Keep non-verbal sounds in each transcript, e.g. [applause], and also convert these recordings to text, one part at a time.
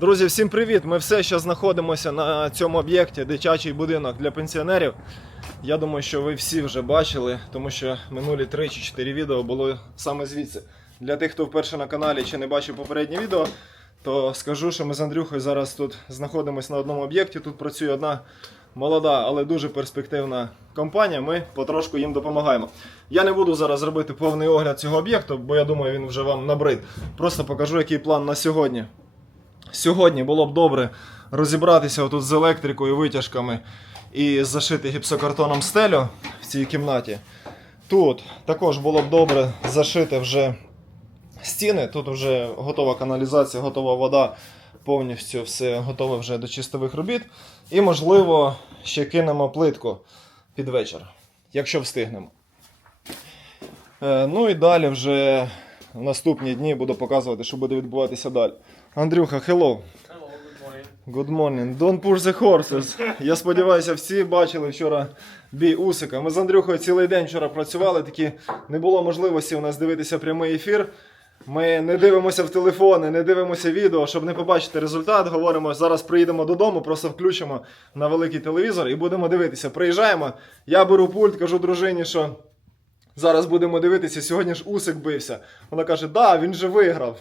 Друзі, всім привіт! Ми все ще знаходимося на цьому об'єкті дитячий будинок для пенсіонерів. Я думаю, що ви всі вже бачили, тому що минулі 3 чи 4 відео було саме звідси. Для тих, хто вперше на каналі чи не бачив попереднє відео, то скажу, що ми з Андрюхою зараз тут знаходимося на одному об'єкті. Тут працює одна молода, але дуже перспективна компанія. Ми потрошку їм допомагаємо. Я не буду зараз робити повний огляд цього об'єкту, бо я думаю, він вже вам набрид. Просто покажу, який план на сьогодні. Сьогодні було б добре розібратися отут з електрикою, витяжками і зашити гіпсокартоном стелю в цій кімнаті. Тут також було б добре зашити вже стіни. Тут вже готова каналізація, готова вода, повністю все готове вже до чистових робіт. І, можливо, ще кинемо плитку під вечір, якщо встигнемо. Е, Ну і далі вже в наступні дні буду показувати, що буде відбуватися далі. Андрюха, hello. Hello, good morning. Good morning. Don't push the horses. Я сподіваюся, всі бачили вчора бій Усика. Ми з Андрюхою цілий день вчора працювали, такі не було можливості у нас дивитися прямий ефір. Ми не дивимося в телефони, не дивимося відео, щоб не побачити результат. Говоримо, зараз приїдемо додому, просто включимо на великий телевізор і будемо дивитися. Приїжджаємо, я беру пульт, кажу дружині, що зараз будемо дивитися. Сьогодні ж Усик бився. Вона каже, да, він же виграв.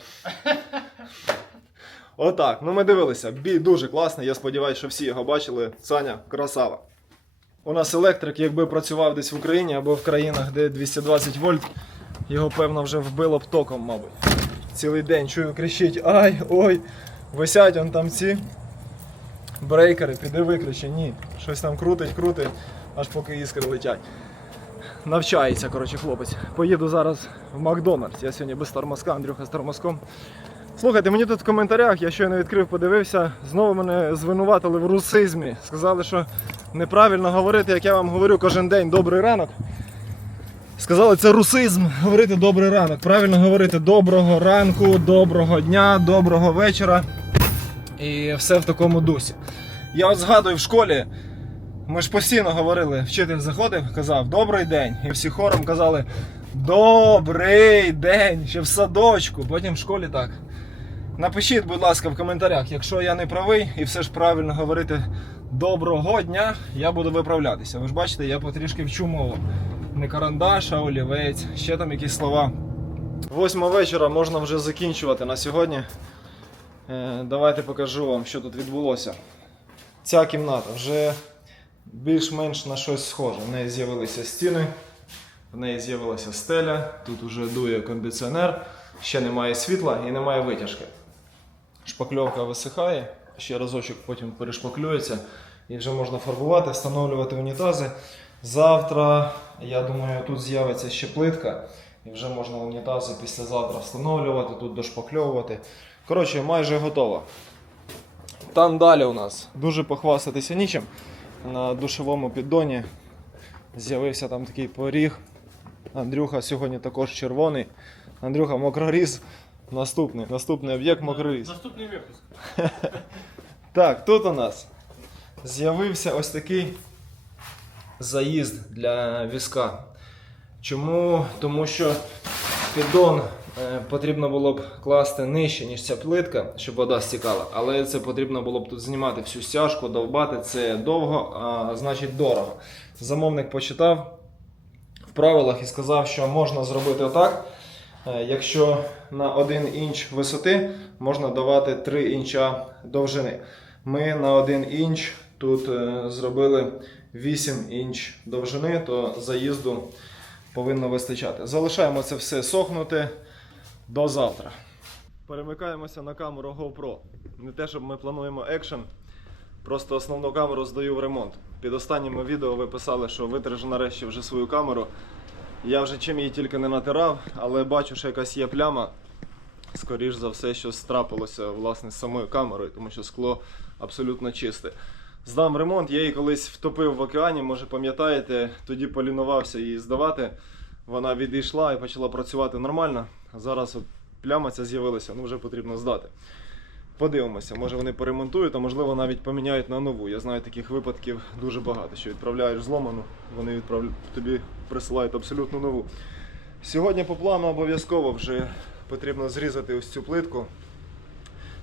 Отак, ну ми дивилися. Бій дуже класний, я сподіваюся, що всі його бачили. Саня, красава. У нас електрик, якби працював десь в Україні або в країнах, де 220 вольт, його певно вже вбило б током, мабуть. Цілий день чую, кричить: ай, ой, висять он там ці брейкери, піди виключи. Ні. Щось там крутить, крутить, аж поки іскри летять. Навчається, коротше, хлопець. Поїду зараз в Макдональдс. Я сьогодні без тормозка, Андрюха з тормозком. Слухайте, мені тут в коментарях, я щойно відкрив, подивився, знову мене звинуватили в русизмі. Сказали, що неправильно говорити, як я вам говорю кожен день добрий ранок. Сказали, це русизм говорити добрий ранок. Правильно говорити доброго ранку, доброго дня, доброго вечора. І все в такому дусі. Я от згадую в школі, ми ж постійно говорили, вчитель заходив, казав добрий день. І всі хором казали Добрий день, ще в садочку, потім в школі так. Напишіть, будь ласка, в коментарях, якщо я не правий і все ж правильно говорити доброго дня, я буду виправлятися. Ви ж бачите, я потрішки вчу мову. Не карандаш, а олівець, ще там якісь слова. Восьма вечора можна вже закінчувати на сьогодні. Е, давайте покажу вам, що тут відбулося. Ця кімната вже більш-менш на щось схоже. В неї з'явилися стіни, в неї з'явилася стеля, тут уже дує кондиціонер, ще немає світла і немає витяжки. Шпакльовка висихає, ще разочок потім перешпаклюється і вже можна фарбувати, встановлювати унітази. Завтра, я думаю, тут з'явиться ще плитка, і вже можна унітази післязавтра встановлювати, тут дошпакльовувати. Коротше, майже готово. Там далі у нас дуже похвастатися нічим. На душовому піддоні з'явився там такий поріг. Андрюха сьогодні також червоний. Андрюха мокроріз. Наступний, наступний об'єкт мокроріз. Наступний випуск. [laughs] Так, тут у нас з'явився ось такий заїзд для візка. Чому? Тому що піддон е, потрібно було б класти нижче, ніж ця плитка, щоб вода стікала. Але це потрібно було б тут знімати всю стяжку, довбати. Це довго, а значить дорого. Замовник почитав в правилах і сказав, що можна зробити отак. Е, Якщо на 1 інч висоти можна давати 3 інча довжини. Ми на 1 інч тут е, зробили 8 інч довжини, то заїзду повинно вистачати. Залишаємо це все сохнути до завтра. Перемикаємося на камеру GoPro. Не те, щоб ми плануємо екшен, просто основну камеру здаю в ремонт. Під останніми відео ви писали, що витержу нарешті вже свою камеру. Я вже чим її тільки не натирав, але бачу, що якась є пляма. Скоріш за все, що трапилося власне з самою камерою, тому що скло абсолютно чисте. Здам ремонт, я її колись втопив в океані, може пам'ятаєте, тоді полінувався її здавати. Вона відійшла і почала працювати нормально. А зараз от пляма ця з'явилася, ну вже потрібно здати. Подивимося, може вони поремонтують, а можливо навіть поміняють на нову. Я знаю таких випадків дуже багато, що відправляєш зломану, вони відправ... тобі присилають абсолютно нову. Сьогодні по плану обов'язково вже потрібно зрізати ось цю плитку.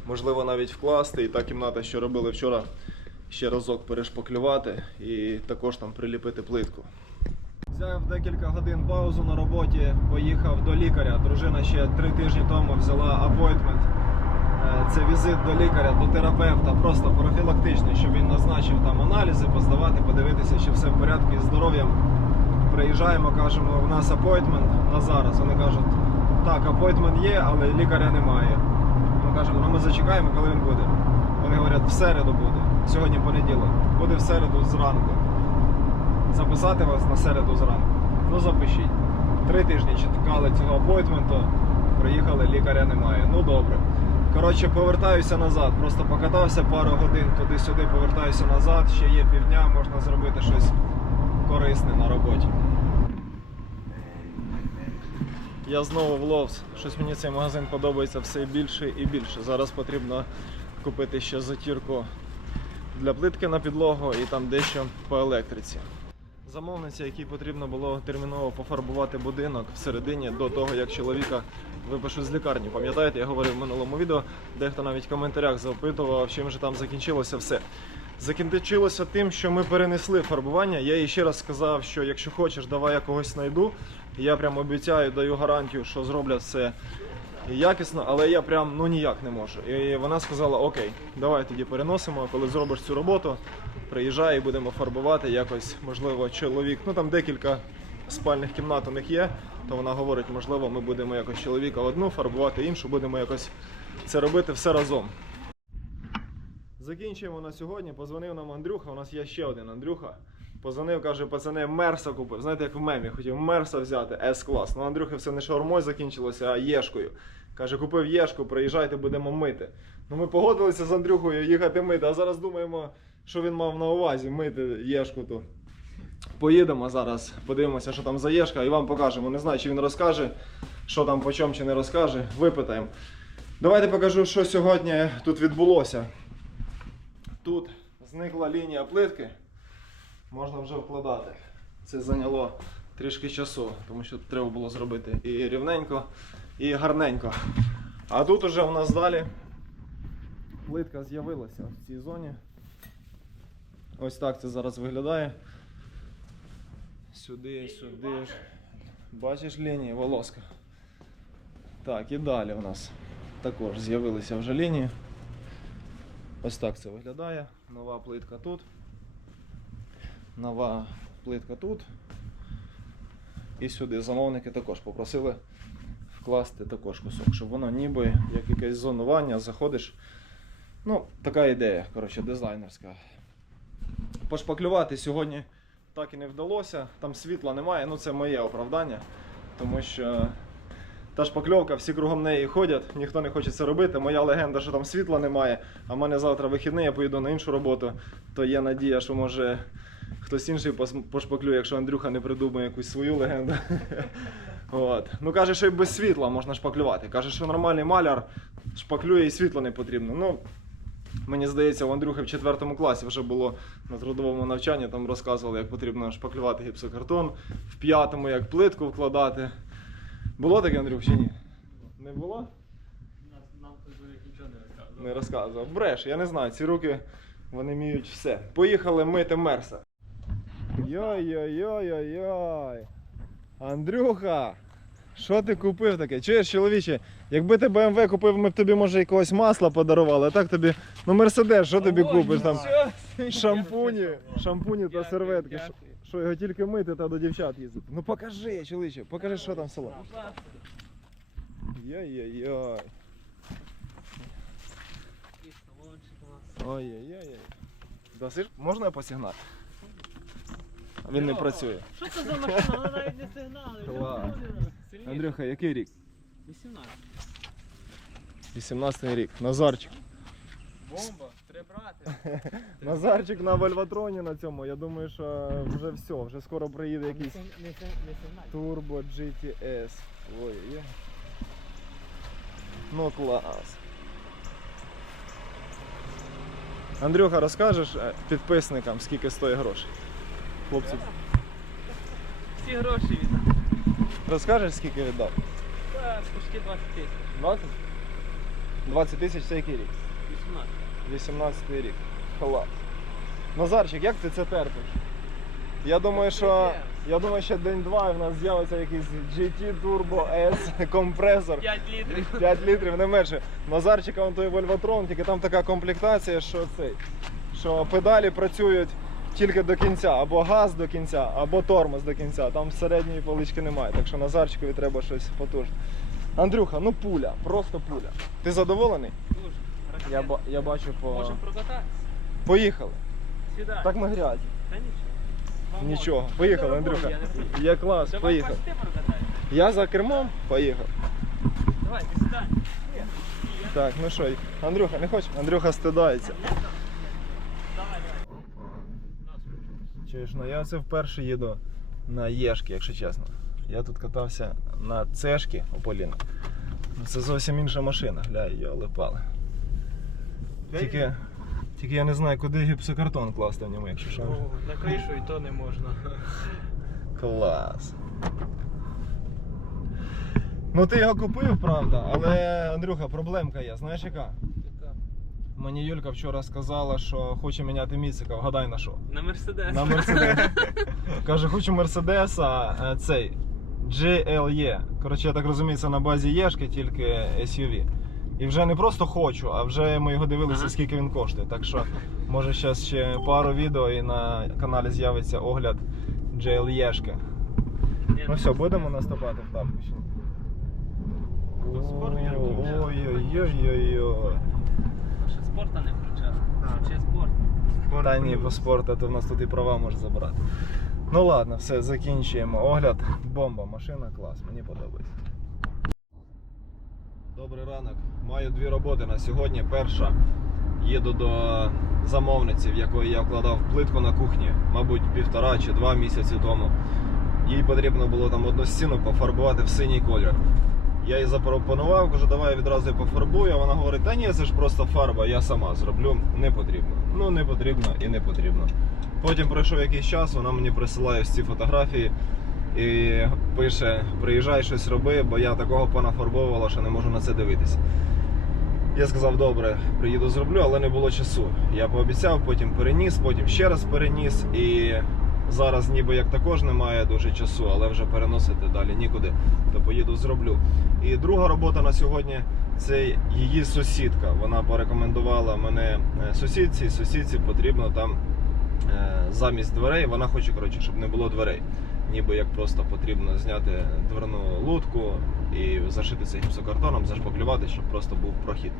можливо навіть вкласти. І та кімната, що робили вчора, ще разок перешпаклювати і також там приліпити плитку. Взяв декілька годин паузу на роботі, поїхав до лікаря. Дружина ще три тижні тому взяла апойтмент. Е, Це візит до лікаря, до терапевта, просто профілактичний, щоб він назначив там аналізи, поздавати, подивитися, чи все в порядку із здоров'ям. Приїжджаємо, кажемо, у нас апойтмент на зараз. Вони кажуть, так, апойтмент є, але лікаря немає. Ми кажемо, ну ми зачекаємо, коли він буде. Вони говорять, в середу буде. Сьогодні понеділок. Буде в середу зранку. Записати вас на середу зранку. Ну запишіть. Три тижні чекали цього апойтменту, приїхали, лікаря немає. Ну добре. Коротше, повертаюся назад. Просто покатався пару годин туди-сюди, повертаюся назад. Ще є півдня, можна зробити щось корисне на роботі. Я знову в Ловс. Щось мені цей магазин подобається все більше і більше. Зараз потрібно купити ще затірку для плитки на підлогу і там дещо по електриці. Замовниця, якій потрібно було терміново пофарбувати будинок всередині до того, як чоловіка випишуть з лікарні. Пам'ятаєте, я говорив в минулому відео, дехто навіть в коментарях запитував, чим же там закінчилося все. Закінчилося тим, що ми перенесли фарбування. Я їй ще раз сказав, що якщо хочеш, давай я когось знайду. Я прям обіцяю, даю гарантію, що зроблять все якісно, але я прям ну ніяк не можу. І вона сказала: Окей, давай тоді переносимо. Коли зробиш цю роботу, приїжджай і будемо фарбувати якось, можливо, чоловік. Ну там декілька спальних кімнат у них є. То вона говорить, можливо, ми будемо якось чоловіка одну фарбувати, іншу будемо якось це робити все разом. Закінчуємо на сьогодні. Позвонив нам Андрюха. У нас є ще один Андрюха. Позвонив, каже, пацани, мерса купив. Знаєте, як в мемі, хотів мерса взяти, С-клас. Ну, Андрюхи все не шаурмою закінчилося, а єшкою. Каже, купив єшку, приїжджайте, будемо мити. Ну ми погодилися з Андрюхою їхати мити, а зараз думаємо, що він мав на увазі мити єшку ту. Поїдемо зараз, подивимося, що там за єшка, і вам покажемо. Не знаю, чи він розкаже, що там по чому, чи не розкаже. Випитаємо. Давайте покажу, що сьогодні тут відбулося. Тут зникла лінія плитки. Можна вже вкладати. Це зайняло трішки часу, тому що треба було зробити і рівненько, і гарненько. А тут уже у нас далі плитка з'явилася в цій зоні. Ось так це зараз виглядає. Сюди, сюди. Бачиш лінії, волоска. Так, і далі у нас також з'явилися вже лінії. Ось так це виглядає. Нова плитка тут. Нова плитка тут. І сюди замовники також попросили вкласти також кусок, щоб воно ніби як якесь зонування, заходиш. Ну, така ідея, коротше, дизайнерська. Пошпаклювати сьогодні так і не вдалося. Там світла немає, ну це моє оправдання, тому що та шпакльовка, всі кругом неї ходять, ніхто не хоче це робити. Моя легенда, що там світла немає, а в мене завтра вихідний, я поїду на іншу роботу, то є надія, що може хтось інший пошпаклює, якщо Андрюха не придумає якусь свою легенду. [laughs] От. Ну каже, що і без світла можна шпаклювати. Каже, що нормальний маляр шпаклює і світло не потрібно. Ну, Мені здається, у Андрюхи в 4 класі вже було на трудовому навчанні, там розказували, як потрібно шпаклювати гіпсокартон, в п'ятому як плитку вкладати. Було таке, Андрюх, чи ні? Не було? Нам, нічого не розказував. Не розказував. Бреш, я не знаю, ці руки вони вміють все. Поїхали мити мерса. Йой-йой-йой-йой-йой. Андрюха! Що ти купив таке? Чуєш, чоловіче, якби ти BMW купив, ми б тобі може якогось масла подарували, а так тобі. Ну Мерседес, що тобі купиш там? Шампуні, шампуні та серветки. Що- його тільки мити та до дівчат їздити. Ну покажи, чоловіче, покажи, що там в село. Йой-йой-йой. Ой-ой-ой. Досиш? Можна я посігнати? Він не працює. Що це за машина? Вона навіть не сигнали. Клас. Андрюха, який рік? 18. 18 рік. Назарчик. Бомба, треба брати. [laughs] Назарчик на Вольватроні на цьому. Я думаю, що вже все, вже скоро приїде якийсь Не. Turbo GTS. Ой, є. Ну клас. Андрюха, розкажеш е, підписникам, скільки стоїть грошей? Хлопці, Всі гроші віддав. Розкажеш, скільки віддав? Почти 20 тисяч. 20? 20 тисяч це який рік? 18. 18 рік. Клас. Назарчик, як ти це терпиш? Я думаю, що я думаю, що день-два і в нас з'явиться якийсь GT Turbo S компресор. 5 літрів. 5 літрів не менше. Назарчика он той Вольватрон, тільки там така комплектація, що цей, що педалі працюють тільки до кінця, або газ до кінця, або тормоз до кінця. Там середньої полички немає. Так що Назарчикові треба щось потужне. Андрюха, ну пуля, просто пуля. Ти задоволений? Дуже. Я, ба- я бачу по. Можемо прокататися. Поїхали. Сідай. Так ми грязі. Та нічого. Нічого. Поїхали, Андрюха. я. Є клас, Давай ти прокатайся. Я за кермом поїхав. Давай, ти сідай. Так, ну що, Андрюха, не хочеш? Андрюха стидається. Давай, давай. Чуєш, ну я це вперше їду на Єшки, якщо чесно. Я тут катався на Цешки у Поліна. Ну, Це зовсім інша машина, гля, йоли пали. Тільки, тільки я не знаю, куди гіпсокартон класти в ньому, якщо що. О, На кришу і то не можна. [laughs] Клас. Ну ти його купив, правда, але Андрюха, проблемка є, знаєш яка? Мені Юлька вчора сказала, що хоче міняти міцика, вгадай на що. На Мерседес. На Мерседес. [laughs] Каже, хочу Мерседеса е, цей GLE. Коротше, я так розумію, це на базі Єшки, тільки SUV. І вже не просто хочу, а вже ми його дивилися, Ага. скільки він коштує. Так що, може, зараз ще пару відео і на каналі з'явиться огляд GLE-шки. Ну все, будемо наступати в тапку чи ні? Ну, спорт я включав. Ой-ой-ой-ой-ой. Ще спорта не включав. Так. Ще спорт. Та ні, по спорту, то в нас тут і права може забрати. Ну ладно, все, закінчуємо огляд. Бомба, машина, клас, мені подобається. Добрий ранок. Маю дві роботи на сьогодні. Перша їду до замовниці, в якої я вкладав плитку на кухні, мабуть, півтора чи два місяці тому. Їй потрібно було там одну стіну пофарбувати в синій колір. Я їй запропонував, кажу, давай я відразу її пофарбую. А Вона говорить, та ні, це ж просто фарба, я сама зроблю. Не потрібно. Ну не потрібно і не потрібно. Потім пройшов якийсь час, вона мені присилає ці фотографії і пише: приїжджай щось роби, бо я такого понафарбовувала, що не можу на це дивитися. Я сказав, добре, приїду зроблю, але не було часу. Я пообіцяв, потім переніс, потім ще раз переніс. І зараз ніби як також немає дуже часу, але вже переносити далі нікуди. То поїду зроблю. І друга робота на сьогодні це її сусідка. Вона порекомендувала мене е, сусідці, сусідці потрібно там е, замість дверей. Вона хоче, коротше, щоб не було дверей. Ніби як просто потрібно зняти дверну лутку і зашити це гіпсокартоном, зашпаклювати, щоб просто був прохід.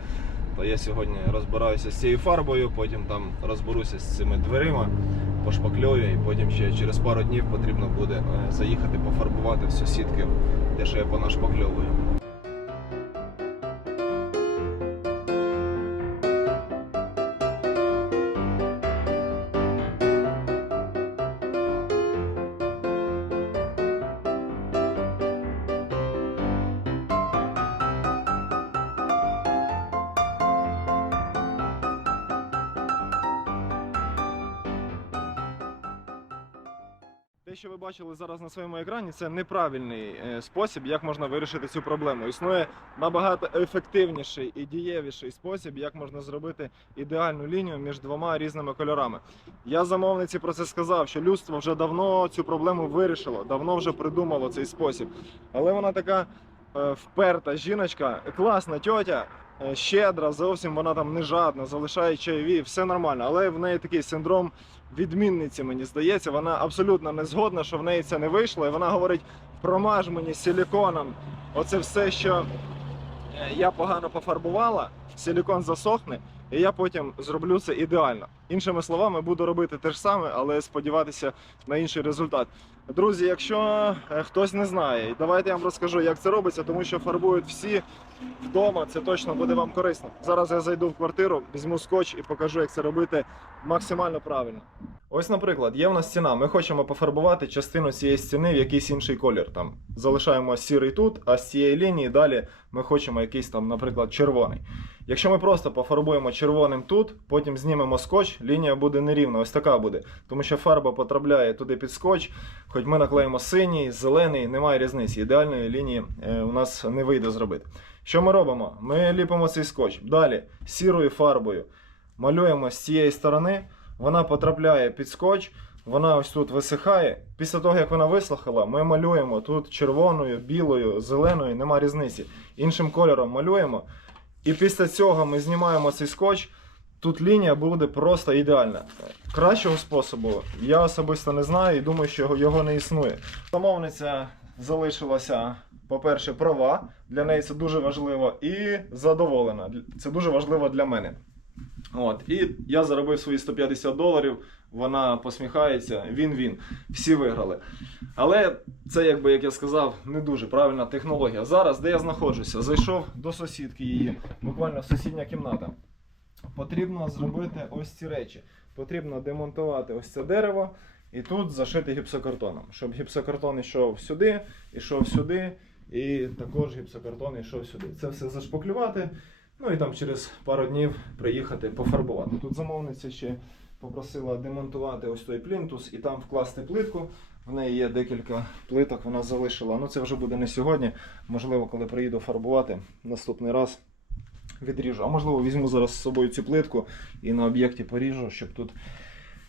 То я сьогодні розбираюся з цією фарбою, потім там розберуся з цими дверима, пошпаклюю, і потім ще через пару днів потрібно буде е, заїхати пофарбувати в сусідки, те, що я понашпакльовую. Що ви бачили зараз на своєму екрані, це неправильний е, спосіб, як можна вирішити цю проблему. Існує набагато ефективніший і дієвіший спосіб, як можна зробити ідеальну лінію між двома різними кольорами. Я замовниці про це сказав, що людство вже давно цю проблему вирішило, давно вже придумало цей спосіб. Але вона така е, вперта жіночка, класна тьотя. Е, Щедра, зовсім вона там не жадна, залишає чайові, все нормально. Але в неї такий синдром відмінниці, мені здається, вона абсолютно не згодна, що в неї це не вийшло. І вона говорить: промаж мені силіконом. Оце все, що е, я погано пофарбувала, силікон засохне, і я потім зроблю це ідеально. Іншими словами, буду робити те ж саме, але сподіватися на інший результат. Друзі, якщо е, хтось не знає, давайте я вам розкажу, як це робиться, тому що фарбують всі вдома. Це точно буде вам корисно. Зараз я зайду в квартиру, візьму скотч і покажу, як це робити максимально правильно. Ось, наприклад, є в нас стіна. Ми хочемо пофарбувати частину цієї стіни в якийсь інший колір. Там залишаємо сірий тут, а з цієї лінії далі ми хочемо якийсь там, наприклад, червоний. Якщо ми просто пофарбуємо червоним тут, потім знімемо скотч, лінія буде нерівна, ось така буде. Тому що фарба потрапляє туди під скотч, хоч ми наклеїмо синій, зелений, немає різниці. Ідеальної лінії е, у нас не вийде зробити. Що ми робимо? Ми ліпимо цей скотч. Далі сірою фарбою малюємо з цієї сторони, вона потрапляє під скотч, вона ось тут висихає. Після того, як вона висохла, ми малюємо тут червоною, білою, зеленою, нема різниці. Іншим кольором малюємо. І після цього ми знімаємо цей скотч. Тут лінія буде просто ідеальна. Кращого способу я особисто не знаю і думаю, що його не існує. Замовниця залишилася, по-перше, права. Для неї це дуже важливо, і задоволена. Це дуже важливо для мене. От, і я заробив свої 150 доларів. Вона посміхається, він-він. Всі виграли. Але це, якби як я сказав, не дуже правильна технологія. Зараз, де я знаходжуся, зайшов до сусідки її, буквально сусідня кімната. Потрібно зробити ось ці речі. Потрібно демонтувати ось це дерево і тут зашити гіпсокартоном, щоб гіпсокартон йшов сюди, йшов сюди, і також гіпсокартон йшов сюди. Це все зашпаклювати. Ну і там через пару днів приїхати пофарбувати. Тут замовниця ще попросила демонтувати ось той плінтус і там вкласти плитку. В неї є декілька плиток, вона залишила. Ну це вже буде не сьогодні. Можливо, коли приїду фарбувати наступний раз відріжу. А можливо, візьму зараз з собою цю плитку і на об'єкті поріжу, щоб тут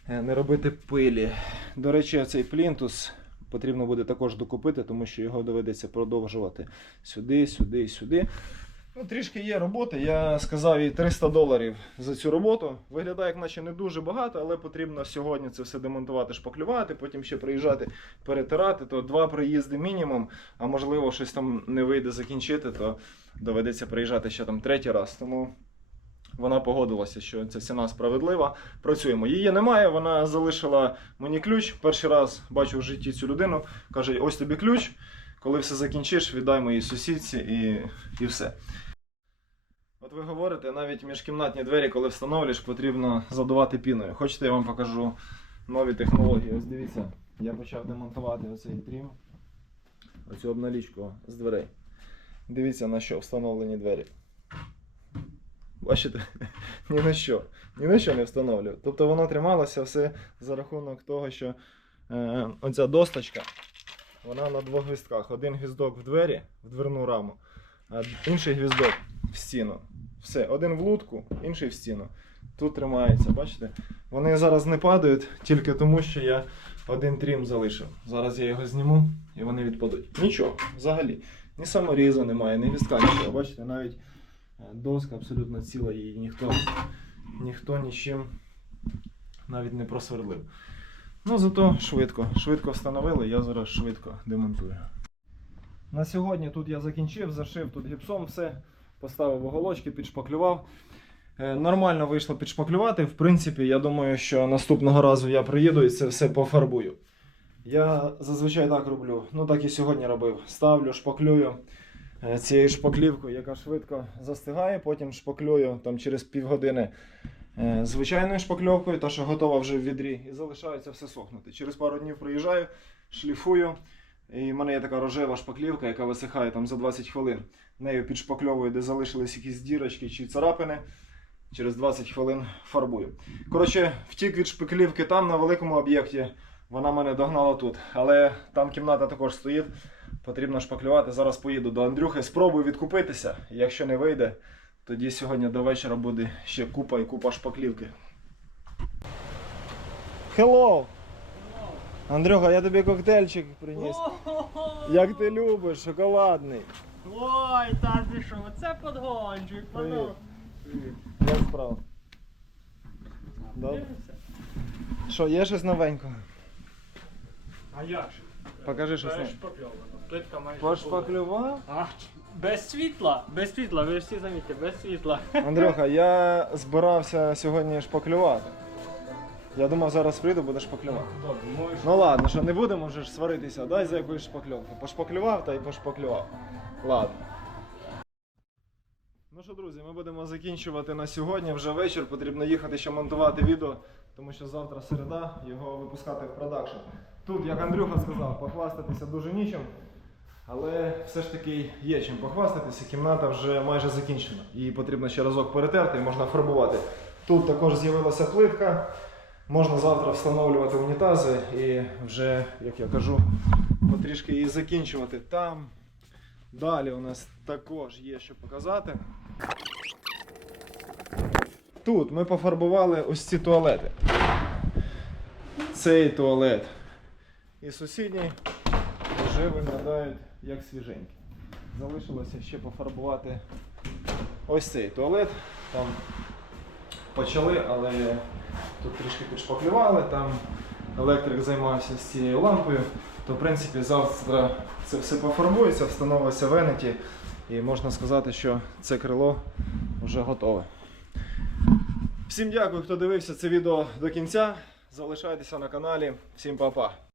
е, не робити пилі. До речі, цей плінтус потрібно буде також докупити, тому що його доведеться продовжувати сюди, сюди сюди. Ну, трішки є роботи. Я сказав їй 300 доларів за цю роботу. Виглядає, як наче не дуже багато, але потрібно сьогодні це все демонтувати, шпаклювати, потім ще приїжджати, перетирати. То два приїзди мінімум, а можливо, щось там не вийде закінчити, то доведеться приїжджати ще там третій раз. Тому вона погодилася, що ця ціна справедлива. Працюємо. Її немає, вона залишила мені ключ. Перший раз бачу в житті цю людину. Каже: ось тобі ключ. Коли все закінчиш, віддай моїй сусідці і, і все. От ви говорите, навіть міжкімнатні двері, коли встановлюєш, потрібно задувати піною. Хочете, я вам покажу нові технології. Ось дивіться, я почав демонтувати оцей трім, оцю обналічку з дверей. Дивіться, на що встановлені двері. Бачите? [laughs] Ні на що. Ні на що не встановлюю. Тобто воно трималося все за рахунок того, що е, оця досточка, вона на двох гвіздках. Один гвіздок в двері, в дверну раму, а інший гвіздок в стіну. Все, один в лутку, інший в стіну. Тут тримається, бачите? Вони зараз не падають тільки тому, що я один трім залишив. Зараз я його зніму і вони відпадуть. Нічого, взагалі. Ні саморіза немає, ні візка, нічого. Бачите, навіть доска абсолютно ціла, її ніхто, ніхто нічим навіть не просверлив. Ну, зато швидко. Швидко встановили, я зараз швидко демонтую. На сьогодні тут я закінчив, зашив тут гіпсом все, поставив оголочки, підшпаклював. Е, Нормально вийшло підшпаклювати. В принципі, я думаю, що наступного разу я приїду і це все пофарбую. Я зазвичай так роблю. Ну так і сьогодні робив. Ставлю, шпаклюю е, цією шпаклівкою, яка швидко застигає, потім шпаклюю там через півгодини е, звичайною шпакльовкою, та що готова вже в відрі, і залишається все сохнути. Через пару днів приїжджаю, шліфую. І в мене є така рожева шпаклівка, яка висихає там за 20 хвилин. Нею підшпакльовую, де залишились якісь дірочки чи царапини. Через 20 хвилин фарбую. Коротше, втік від шпаклівки там на великому об'єкті. Вона мене догнала тут. Але там кімната також стоїть. Потрібно шпаклювати. Зараз поїду до Андрюхи, спробую відкупитися. Якщо не вийде, тоді сьогодні до вечора буде ще купа і купа шпаклівки. Hello! Андрюха, я тобі коктейльчик приніс. Як ти любиш, шоколадний. Ой, та ти що, оце подгончик, Привіт. Як справа? Добре. Що, є щось новенького? А як же? Покажи щось нове. Плитка майже Пошпаклював? А, без світла, без світла, ви ж всі замітьте, без світла. Андрюха, [laughs] я збирався сьогодні шпаклювати. Я думав, зараз прийду, буде шпаклювати. Добре, можеш. Ну ладно, що не будемо вже ж сваритися, дай за якоїсь шпакльовки. Пошпаклював та й пошпаклював. Ладно. Ну що, друзі, ми будемо закінчувати на сьогодні. Вже вечір, потрібно їхати ще монтувати відео, тому що завтра середа, його випускати в продакшн. Тут, як Андрюха сказав, похвастатися дуже нічим. Але все ж таки є чим похвастатися. Кімната вже майже закінчена. Її потрібно ще разок перетерти і можна фарбувати. Тут також з'явилася плитка. Можна завтра встановлювати унітази і вже, як я кажу, потрішки її закінчувати. Там Далі у нас також є що показати. Тут ми пофарбували ось ці туалети. Цей туалет і сусідній вже виглядають як свіженькі. Залишилося ще пофарбувати ось цей туалет. Там почали, але тут трішки підшпаклювали, там електрик займався з цією лампою. То, в принципі, завтра це все пофарбується, встановиться венеті, і можна сказати, що це крило вже готове. Всім дякую, хто дивився це відео до кінця. Залишайтеся на каналі. Всім па-па.